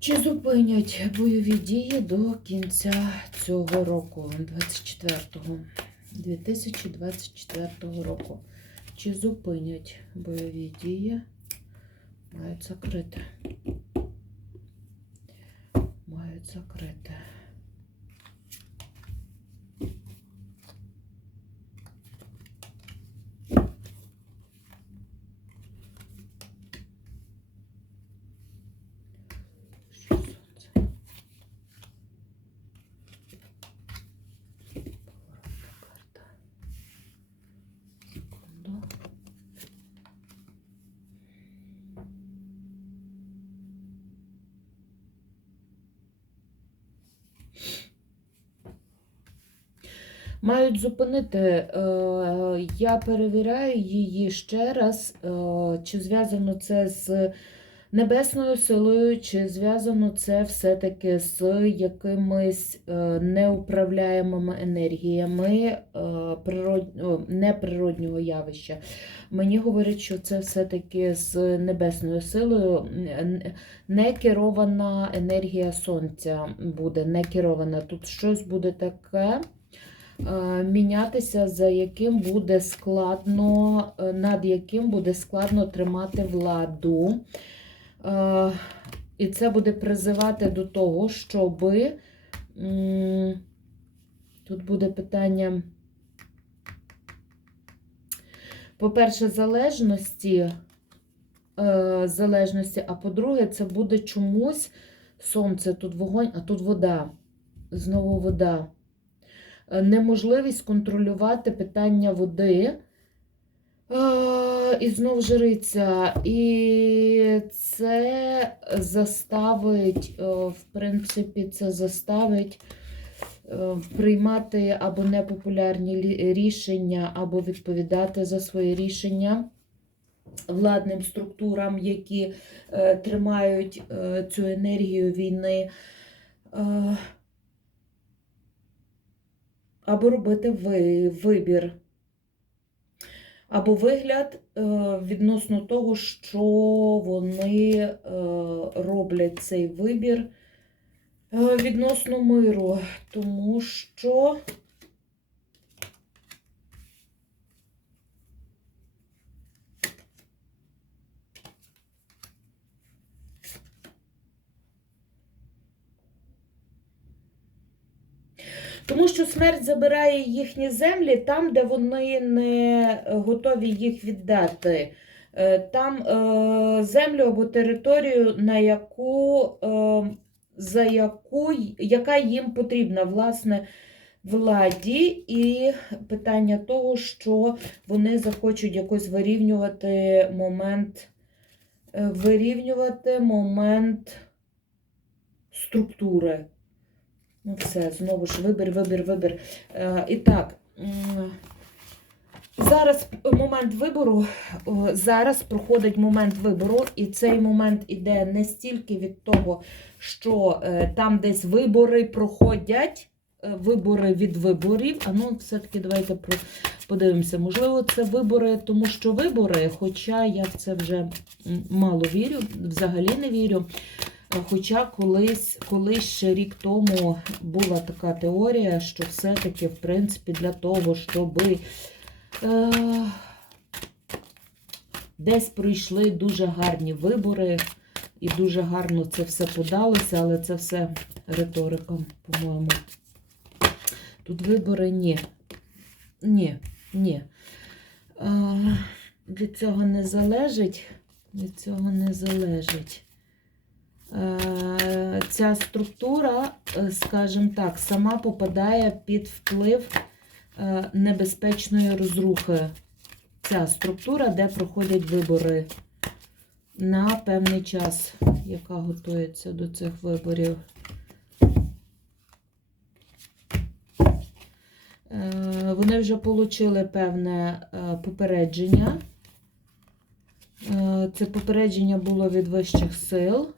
Чи зупинять бойові дії до кінця цього року, 24-го, 2024 року? Чи зупинять бойові дії? Мають закрити. Мають закрити. Що сонце? Поворотна карта. Секунду. Мають зупинити. е, Я перевіряю її ще раз, е, чи зв'язано це з небесною силою, чи зв'язано це все-таки з якимись е, неуправляємими енергіями природ... неприроднього явища. Мені говорять, що це все-таки з небесною силою не керована енергія сонця буде, не керована. Тут щось буде таке. Е, Мінятися, за яким буде складно, е, над яким буде складно тримати владу. Е, І це буде призивати до того, щоби тут буде питання, по-перше, залежності, залежності, а по-друге, це буде чомусь сонце, тут вогонь, а тут вода. Знову вода. Е, Неможливість контролювати питання води. І знов жриця. І це заставить, е, в принципі, це заставить е, приймати або непопулярні рішення, або відповідати за свої рішення владним структурам, які тримають цю енергію війни. Або робити ви- вибір. Або вигляд е, відносно того, що вони е, роблять цей вибір е, відносно миру, тому що Тому що смерть забирає їхні землі там, де вони не готові їх віддати. Е, Там е, землю або територію, на яку, е, за яку, яка їм потрібна, власне, владі, і питання того, що вони захочуть якось вирівнювати момент, вирівнювати момент структури. Ну, все, знову ж вибір, вибір, вибір. Е, і так, зараз момент вибору, зараз проходить момент вибору, і цей момент іде не стільки від того, що е, там десь вибори проходять, е, вибори від виборів. А ну, все-таки давайте подивимося. Можливо, це вибори, тому що вибори, хоча я в це вже мало вірю, взагалі не вірю. Хоча колись, колись ще рік тому була така теорія, що все-таки, в принципі, для того, щоб е, десь пройшли дуже гарні вибори, і дуже гарно це все подалося, але це все риторика, по-моєму. Тут вибори ні. Ні, ні. Е, від цього не залежить. Від цього не залежить. Е, ця структура, е, скажімо так, сама попадає під вплив е, небезпечної розрухи. Ця структура, де проходять вибори на певний час, яка готується до цих виборів. Вони вже отримали певне попередження. Це попередження було від вищих сил.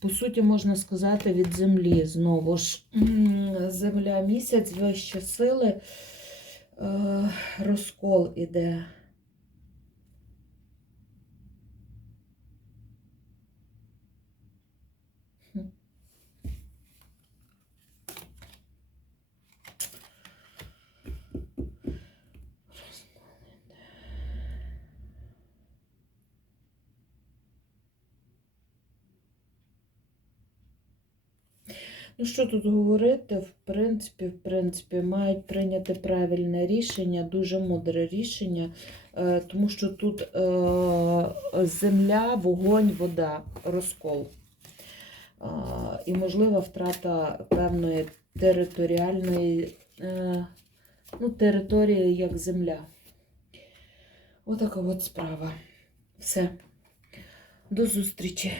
По суті, можна сказати, від землі знову ж земля місяць, вищі сили, е, розкол іде. Ну, що тут говорити? В принципі, в принципі, мають прийняти правильне рішення, дуже мудре рішення, е, тому що тут е, земля, вогонь, вода, розкол. І можлива втрата певної територіальної е, ну, території як земля. Отака от справа. Все. До зустрічі.